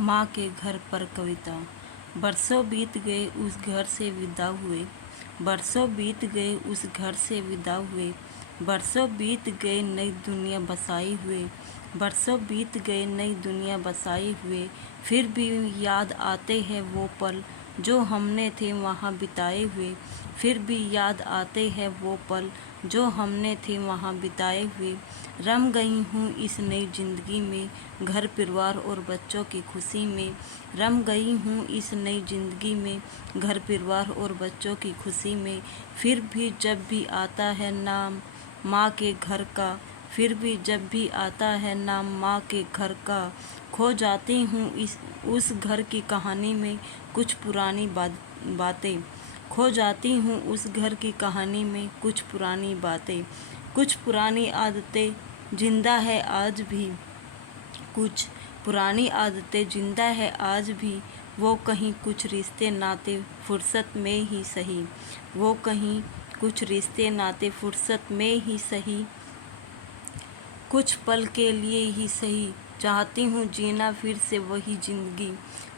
माँ के घर पर कविता। बरसों बीत गए उस घर से विदा हुए, बरसों बीत गए उस घर से विदा हुए, बरसों बीत गए नई दुनिया बसाई हुए, बरसों बीत गए नई दुनिया बसाई हुए। फिर भी याद आते हैं वो पल जो हमने थे वहाँ बिताए हुए, फिर भी याद आते हैं वो पल जो हमने थे वहाँ बिताए हुए। रम गई हूँ इस नई ज़िंदगी में, घर परिवार और बच्चों की खुशी में। रम गई हूँ इस नई ज़िंदगी में, घर परिवार और बच्चों की खुशी में। फिर भी जब भी आता है नाम माँ के घर का, फिर भी जब भी आता है नाम माँ के घर का, खो जाती हूँ उस घर की कहानी में कुछ पुरानी बातें। खो जाती हूँ उस घर की कहानी में कुछ पुरानी बातें, कुछ पुरानी आदतें जिंदा है आज भी, कुछ पुरानी आदतें जिंदा है आज भी। वो कहीं कुछ रिश्ते नाते फुर्सत में ही सही, वो कहीं कुछ रिश्ते नाते फुर्सत में ही सही, कुछ पल के लिए ही सही। चाहती हूँ जीना फिर से वही ज़िंदगी,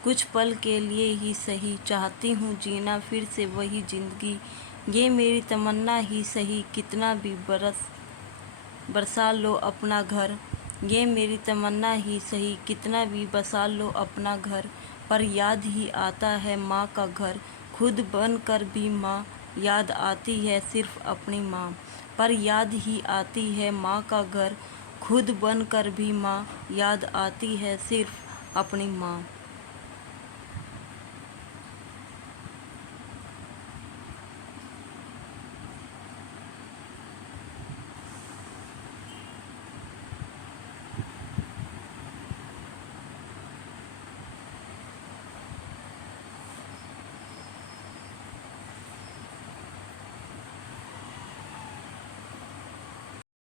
कुछ पल के लिए ही सही। चाहती हूँ जीना फिर से वही ज़िंदगी, ये मेरी तमन्ना ही सही। कितना भी बरसा लो अपना घर, ये मेरी तमन्ना ही सही। कितना भी बसा लो अपना घर, पर याद ही आता है माँ का घर। खुद बन कर भी माँ याद आती है सिर्फ़ अपनी माँ, पर याद ही आती है माँ का घर। खुद बन कर भी माँ याद आती है सिर्फ़ अपनी माँ।